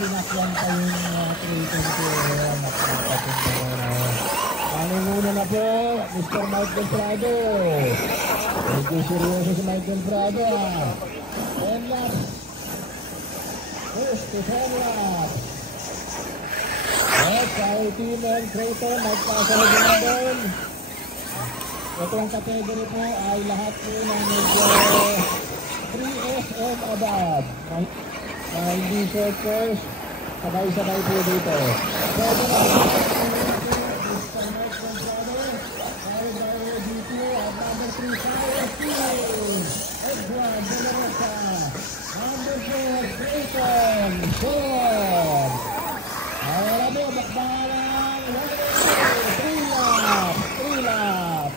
Sinakyan pa yung creator ko. Muna na po, Mr. Michael Prado. Medyo seryoso si Michael Prado ah. 10 laps. First to 10 laps. At kay Team and Creighton, nagpasalog na doon. Itong category po ay lahat po ng medyo 3SM above. Hindi short course, sabay-sabay po dito. Pwede na po Mr. Michael Brother, followed by OGT at number 3, Fire Team, Edward De La Rosa, number 4, Creighton, Sean. Ahora po, bakbaran, 3 laps.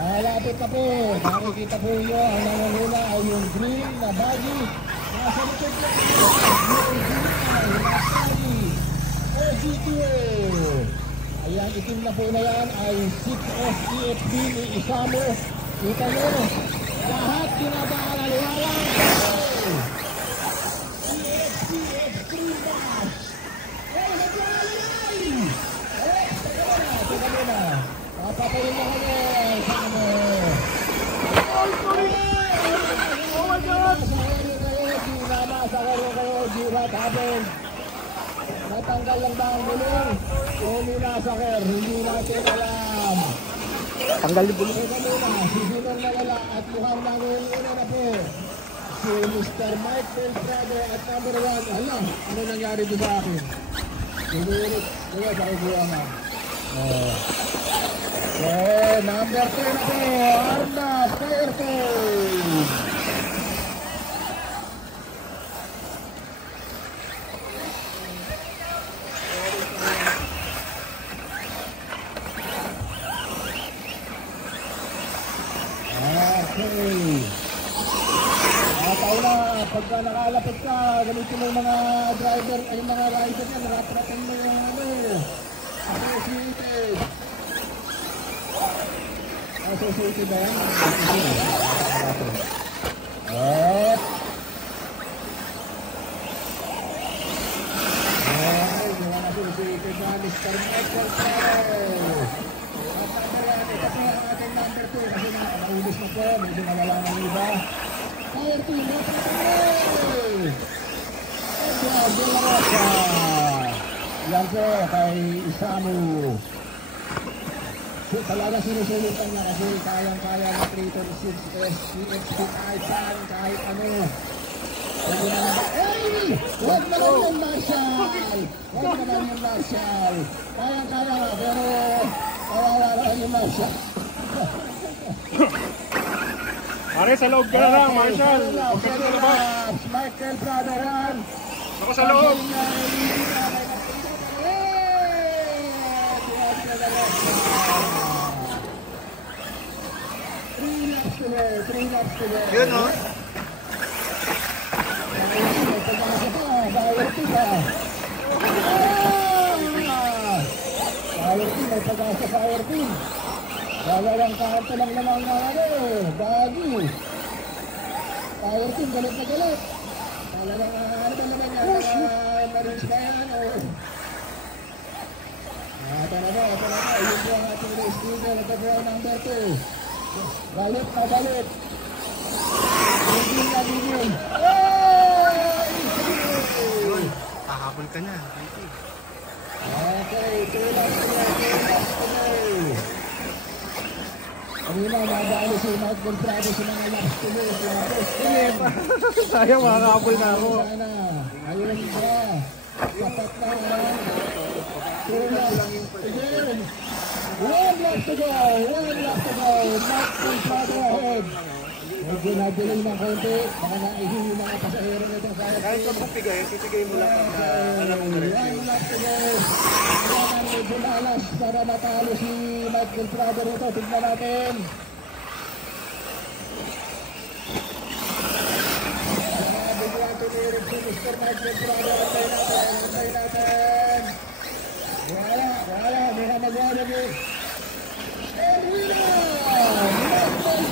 Malapit na po, makikita po nyo ang nangunguna ay yung green na baggy. Nasa likod na po, yung green na baggy. OGTA. Ayan, itim na po na yan ay 6F EFB ni Isamo. Kita nyo, lahat kinabaan na liwala. EFCF green dash. Hey, naglalay! Teka muna. Papatayin na kami. Oh my God! What happened? Natanggal lang ba ang gulong? Hindi nasakir, hindi natin alam. Tanggal yung gulong. Ito muna, sisinong nawala at mukhang nangunguna na po si Mr. Michael Prado at number 1. Alam, ano nangyari doon sa akin? Sinulit, diba sa kukuha nga. Number 2 na po, Arna Fairfield. Pagka nakalapit ka, gamitin mo yung mga driver, ay mga rider yan, nakatratin mo yung associated ba yan? Associated na Mr. Michael Prado. At yan, ito po ang ating number 2 kasi naulis na po, medyo nawala ng iba. Fire Team, Edward De La Rosa. Yan po kay Isamu. Talaga sinusulitan niya kasi kayang-kaya na 336 SPXP kahit saan, kahit ano. Hey! Huwag naman yung Marshall! Huwag naman yung Marshall! Kayang-kaya na, pero kawawa naman yung Marshall. Pare, sa loob ka na lang, Marshall. Huwag ka na labas. Michael Prado yan. Ako sa loob. Three laps today. Yun, no? Fire Team, may pag-asa Fire Team. Dalawang kanto lang naman na baggy. Fire Team, galit na galit. Dalawang ano ba naman yan? Marines ba yan? Ito na ba? Ayun po ang ating race leader. Ito po ang number 2. Galit na galit. Hindi na din. Kahabol ka na. Okay, 2 laps today. Kanina, nadali si Michael Prado sa mga laps today. Sayang, makakabol na ako. Ayun ba? Kapat na. 2 laps again. 1 lap to go. Michael Prado ahead. medyo na-delay ng konti. Baka naihin yung mga pasahero nito sa Kahit ka pupigay, pipigay mo lang pag alam mo na rin. One lap to go. Kailangan medyo malas para matalo si Mike Del Prado rito. Tignan natin. Bigyan tumirik si Mr. Mike Del Prado. Antay natin. Wala. Hindi ka magwawag eh. Erwina! Mike Del Prado!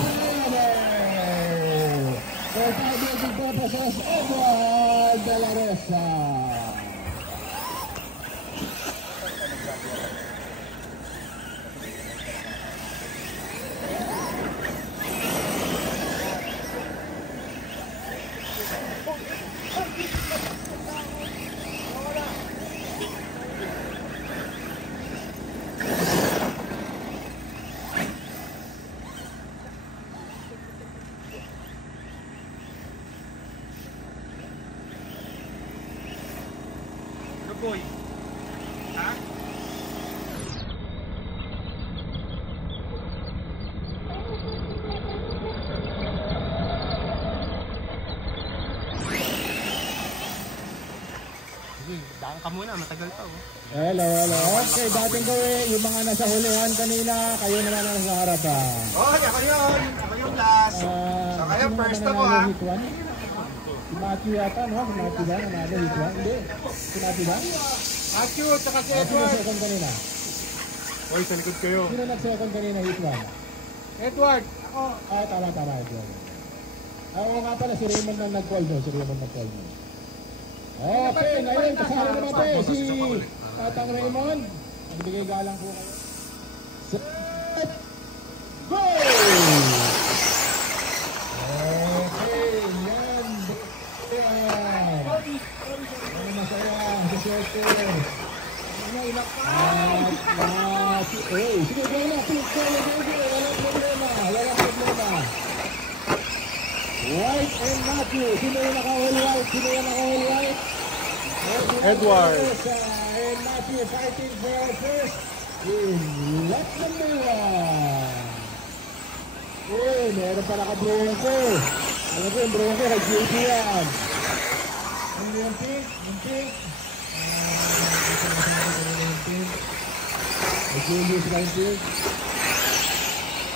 For 5 years of purposes, Edward De La Rosa. Boy. Ha? Sige, daan ka muna, matagal pa oh. Hello. Okay, dating gawin yung mga nasa hulihan kanina, kayo naman ang nasa harapan. Okay, ako yun. Ako yung last. So kayo, first ako ha. Si Matthew yata, no? Si Matthew ba? Nanalo hit one? Hindi. Si Matthew ba? Matthew, tsaka si Sino Edward. second kanina? Hoy, sa likod kayo. Sino nag-second kanina hit one? Edward, ako. Tama, Edward. Oo nga pala, si Raymond nang nag-call doon. Okay, ngayon kasama naman tayo si Tatang Raymond. Nagbigay galang po kayo. Set! Go! Okay, yan. Ano masaya, si Sete. Sige, go na, please, go. Walang problema. White and Matthew. Sino yung naka-all white? Edward. And Matthew fighting for our first in lap number 1. Meron pala ka-Bronco. Alam ko yung Bronco, nag-JP yan. Ano yung pink? Nag-Julius ba yung pink?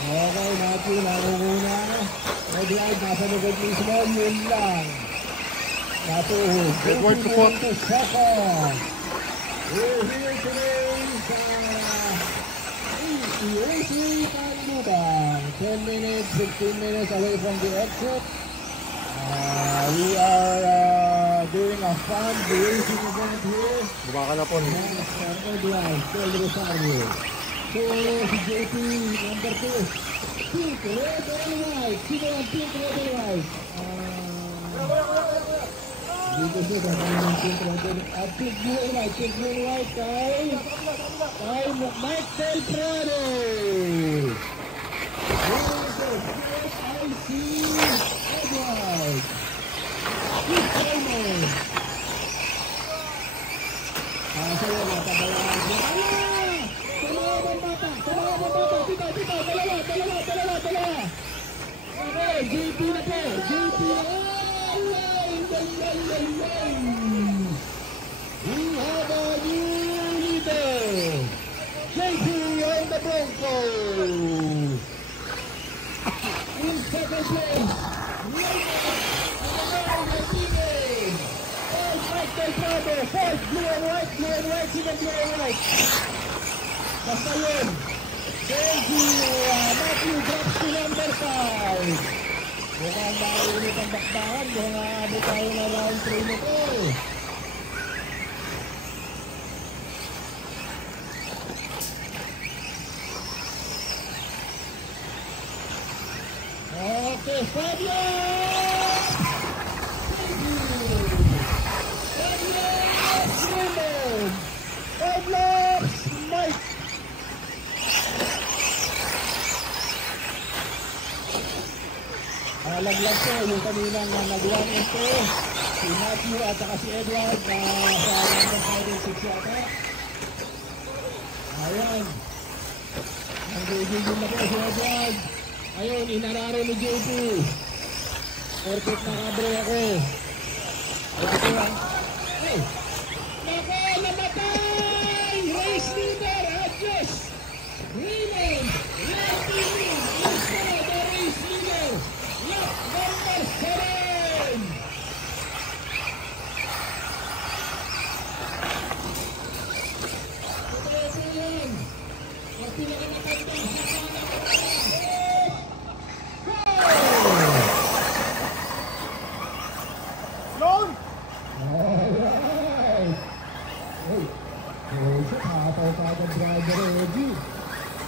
Okay, Matthew, nakukuna. Edward, nasa lugod mismo, yun lang. Natuhog. Edward, support. Second. We're here today sa racing Tandubang. 10 minutes, 15 minutes away from the exit. We are doing a fun racing event here. Bumaka na po. Mr. Edward Del Rosario. So, si JP, number 2. Pink, red, and white. Sino ang pink, red, and white? Dito siya, kakain ng pink, red, and pink, blue, and white. Pink, blue, and white kay Mike Del Prado. I see Edward. Keep Raymond. Sa'yo, natabayaan siya. Dalawa. Okay, JP na po. We have a new leader. JP on the Bronco. In second place, Mike Del Prado. Fourth, blue and white, second blue and white. Basta yun. Thank you, Matthew drops to number 5. Mukhang makaunit ang bakbakan. Mukhang aabot tayo na round 3 nito. Okay, Fabio! Thank you! Fabio Raymond! 5 laps, Mike! Laglag ko yung kaninang nag-1 ito, si Matthew at saka si Edward sa number 5 and 6 yata. Ayan. Ang gigigil na po si Edward. Ayun, inararo ni JP. Perfect na kabre ako. Ay! Nako! Namatay! Race leader! Adjus! Raymond! Latini! Ito the race leader! Lap number 7! Ito yun! Ang pinakamatandang sakana ko!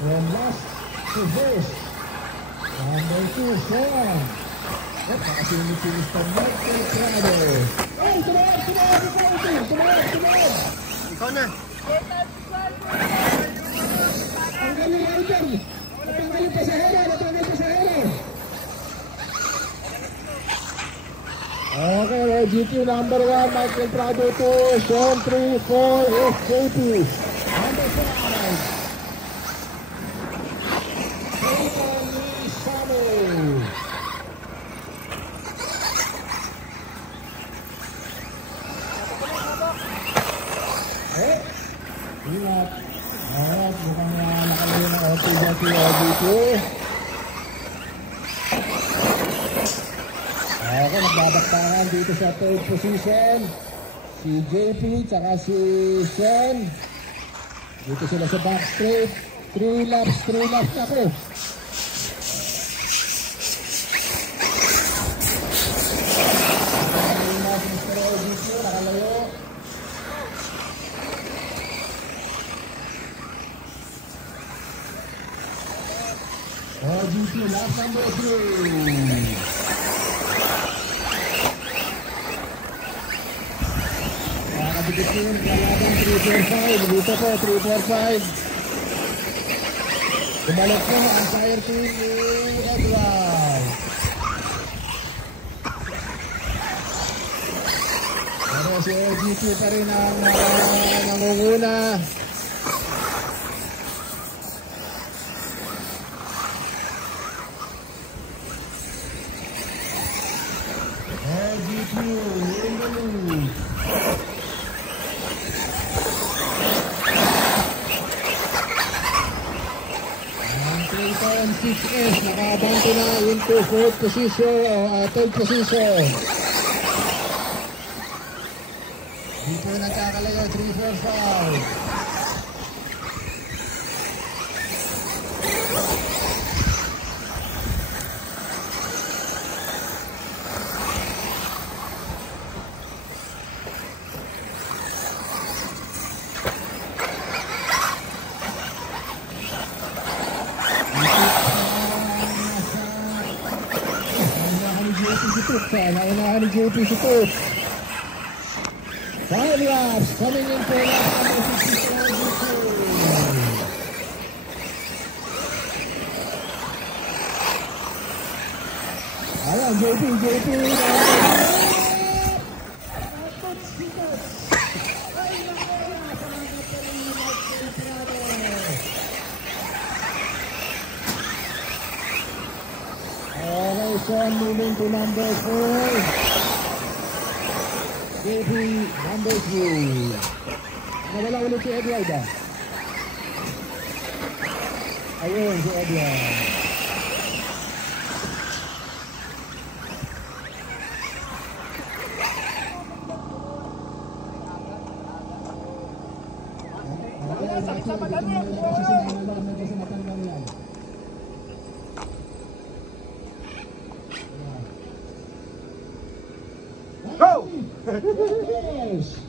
From last to first. Number 2, Sean. At nakasinipilis pa Michael Prado. Ay, tumalag! Ikaw na. Ang galing rider. Natanggalin pa sa hero. Okay, GT number 1, Michael Prado 2, Sean 3, 4, FJP. Number 5. Ingat. Alright, mukhang nakalayo ng OTW. Okay, nagbabaktangan dito sa third position. Si JP, tsaka si Sean. Dito sila sa back straight. 3 laps na po. Nakalayo. OGP, lap number 3. Nakakabigit po yung kalaban 345. Dito po, 345. Kumalik po ang fire team ni Edward. Pero si OGP pa rin ang nangunguna. OGP in the lead. Ang 3.6S nakabante na into 4th position, 3rd position. Dito nagkakalayo 345. Naunahan ni JP si Tooth. 5 laps coming in for lap number 54. Ayan, JP. Sean moving to number 4. JP number 3. Nawala ulit si Edward. Ayun si Edward. Sakit sa mata niya. Go! Yes.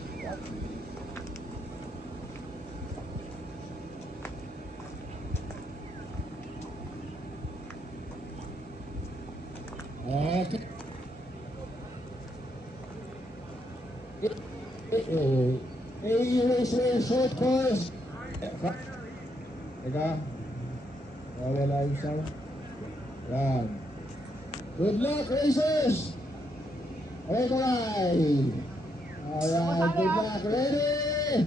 Short course. Teka. Wala yung sound. Yan. Good luck, racers! Okay, alright. Alright, good luck. Ready?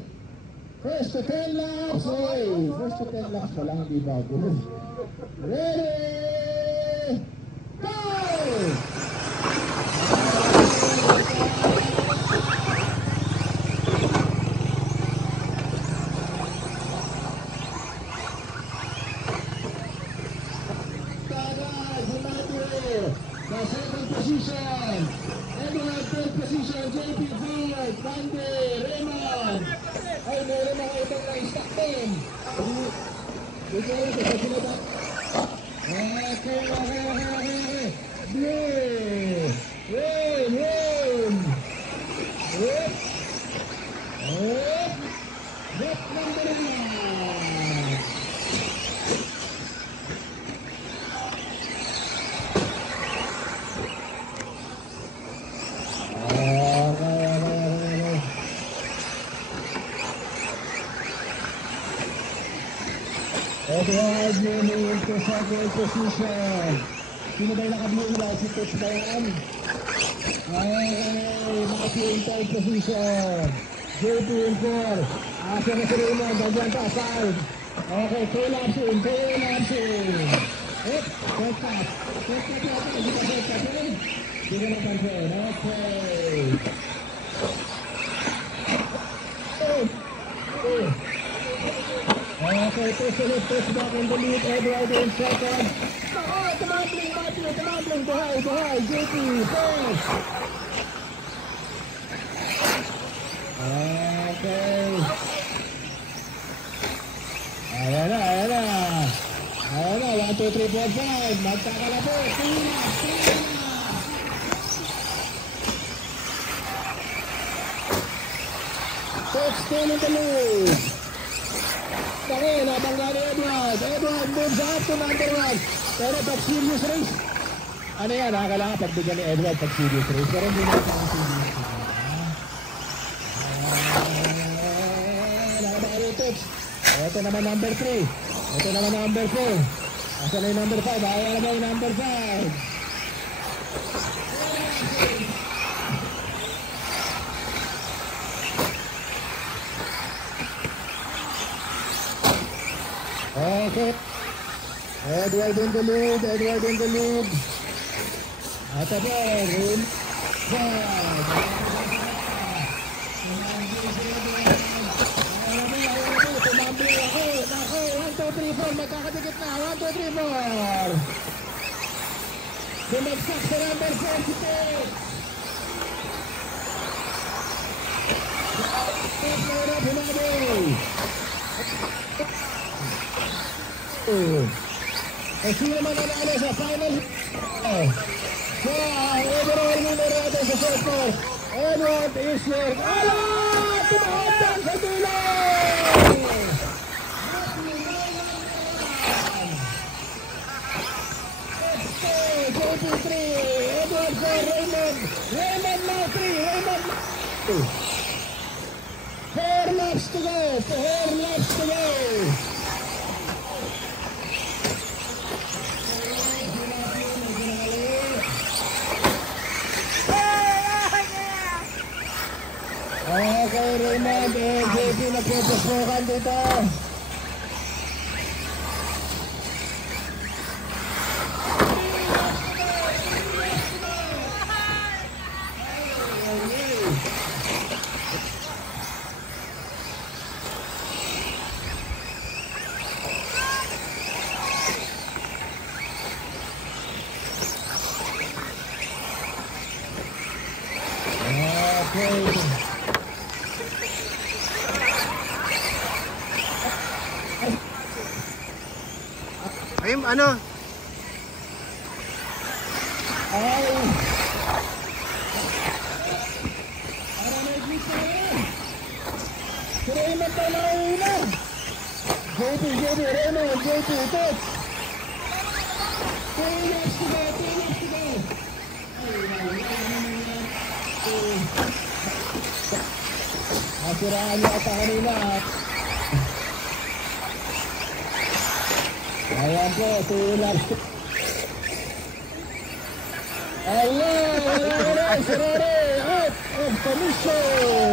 First to 10 laps. Okay, first to 10 laps pa lang, hindi bago. Ready? Go! position. Edward, third position. JP, fourth. Randy, Raymond. Ay, meron mga ibang na-stack din. Ito yun, sa sinaba. Okay. Blue. Win. Whip. Whip number 1. Edward moving to second position. Sino ba yung naka-blue light? Si Coach ba yan? Matthew in third position. JP in fourth. Asa na si Raymond. Nandiyan pa, side. Okay, 2 laps in. Set up. Hindi pa set up in. Hindi ka napansin. Okay, push back in the lead. Edward in second. Tumbling, Matthew. Behind. JP, first. Okay. Ayan na. 1, 2, 3, 4, 5. Magkakala po. Tina. Coach still in the lead. Okay, nabangga ni Edward. Edward moves up to number 1. Pero pag serious race, ano yan, kailangan pagbigyan ni Edward pag serious race. Pero hindi naman ang serious race. Nakabakalutots. Ito naman number 3. Ito naman number 4. Asa na yung number 5? Ayaw na ba yung number 5? Okay. Edward in the lead. At ito, room 5. Tumambling ako. 1, 2, 3, 4. Magkakadikit na. 1, 2, 3, 4. Bumagsak sa number 46. Sino man nanalo sa final? So, overall winner natin sa short course. Edward is your... Tumahatan sa tulay! JP3, Edward 4, Raymond now 3, Raymond now 4 laps to go, 4 laps to go. Okay, Raymond, JP nagpupusukan dito. Ay, ano? Ay! Para may glitch na yan! Si Raymond tayo na una! JP, Raymond, JP, touch! 2 laps to go! Nasiraan niya ata kanina. Ayan po, 2 laps to... Ayan, out of commission!